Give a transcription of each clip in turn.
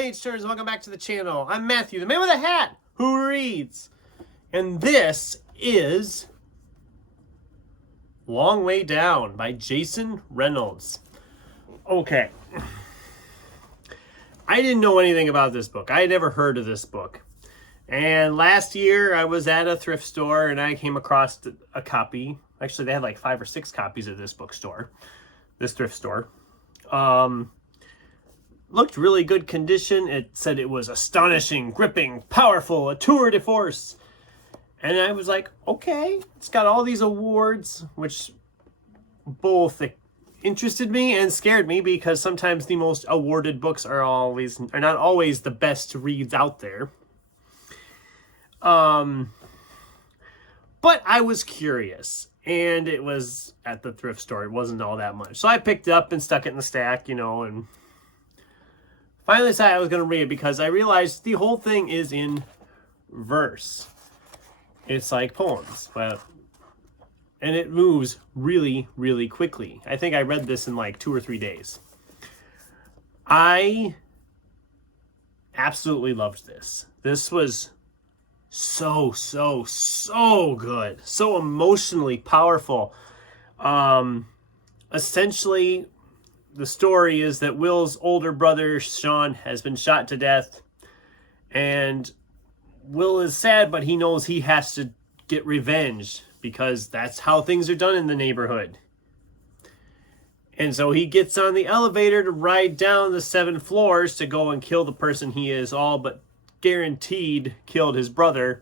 page turners, welcome back to the channel. I'm Matthew, the man with a hat who reads. And this is Long Way Down by Jason Reynolds. Okay. I didn't know anything about this book. I had never heard of this book. And last year I was at a thrift store and I came across a copy. Actually, they had like 5 or 6 copies at this bookstore, this thrift store. Looked really good condition. It said it was astonishing, gripping, powerful, a tour de force. And I was like, okay, it's got all these awards, which both interested me and scared me because sometimes the most awarded books are not always the best reads out there. But I was curious, and it was at the thrift store. It wasn't all that much. So I picked it up and stuck it in the stack, and finally decided I was going to read it because I realized the whole thing is in verse. It's like poems, and it moves really, really quickly. I think I read this in like 2 or 3 days. I absolutely loved this. This was so good. So emotionally powerful. Essentially, the story is that Will's older brother, Sean, has been shot to death. And Will is sad, but he knows he has to get revenge because that's how things are done in the neighborhood. And so he gets on the elevator to ride down the 7 floors to go and kill the person he is all but guaranteed killed his brother.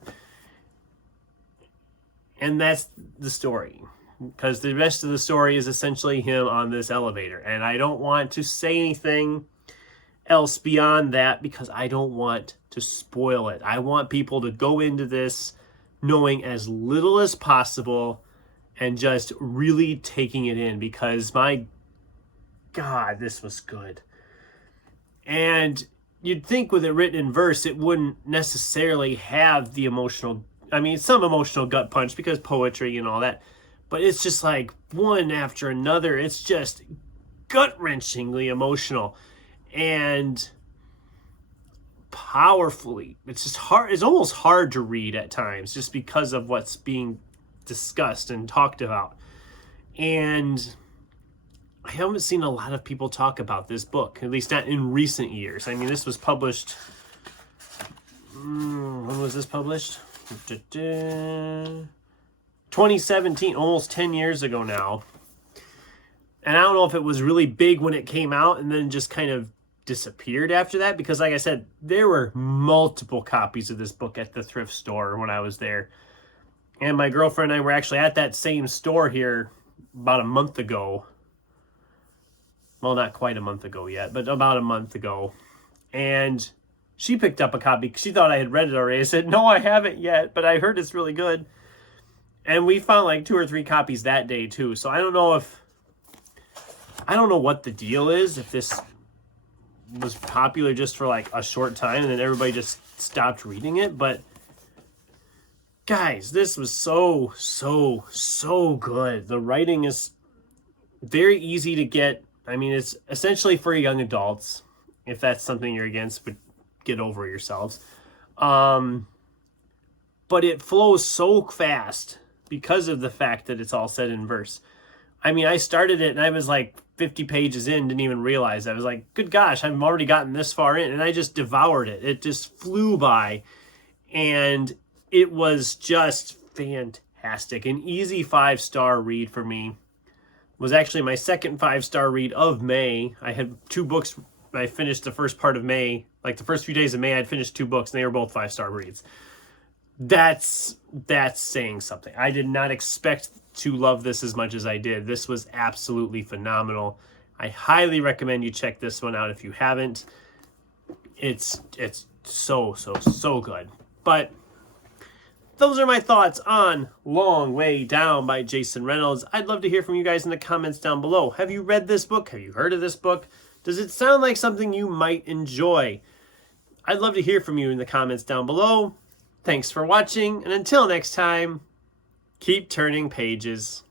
And that's the story. Because the rest of the story is essentially him on this elevator. And I don't want to say anything else beyond that because I don't want to spoil it. I want people to go into this knowing as little as possible and just really taking it in because my God, this was good. And you'd think with it written in verse, it wouldn't necessarily have the emotional, some emotional gut punch because poetry and all that. But it's just like one after another. It's just gut-wrenchingly emotional and powerfully. It's just hard. It's almost hard to read at times just because of what's being discussed and talked about. And I haven't seen a lot of people talk about this book, at least not in recent years. This was published. When was this published? 2017, almost 10 years ago now. And I don't know if it was really big when it came out and then just kind of disappeared after that because, like I said, there were multiple copies of this book at the thrift store when I was there. And my girlfriend and I were actually at that same store here about a month ago. Well, not quite a month ago yet, but about a month ago. And she picked up a copy. She thought I had read it already. I said, no, I haven't yet, but I heard it's really good. And we found like 2 or 3 copies that day too. So I don't know what the deal is, if this was popular just for like a short time and then everybody just stopped reading it. But guys, this was so good. The writing is very easy to get. It's essentially for young adults. If that's something you're against, but get over yourselves. But it flows so fast because of the fact that it's all said in verse. I started it and I was like 50 pages in, didn't even realize. I was like, good gosh, I've already gotten this far in, and I just devoured it. It just flew by, and it was just fantastic. An easy 5-star read for me. It was actually my second 5-star read of May. I had 2 books. I finished the first part of May. Like the first few days of May, I'd finished 2 books, and they were both 5-star reads. That's saying something. I did not expect to love this as much as I did. This was absolutely phenomenal. I highly recommend you check this one out if you haven't. It's so good. But those are my thoughts on Long Way Down by Jason Reynolds. I'd love to hear from you guys in the comments down below. Have you read this book? Have you heard of this book? Does it sound like something you might enjoy? I'd love to hear from you in the comments down below. Thanks for watching, and until next time, keep turning pages.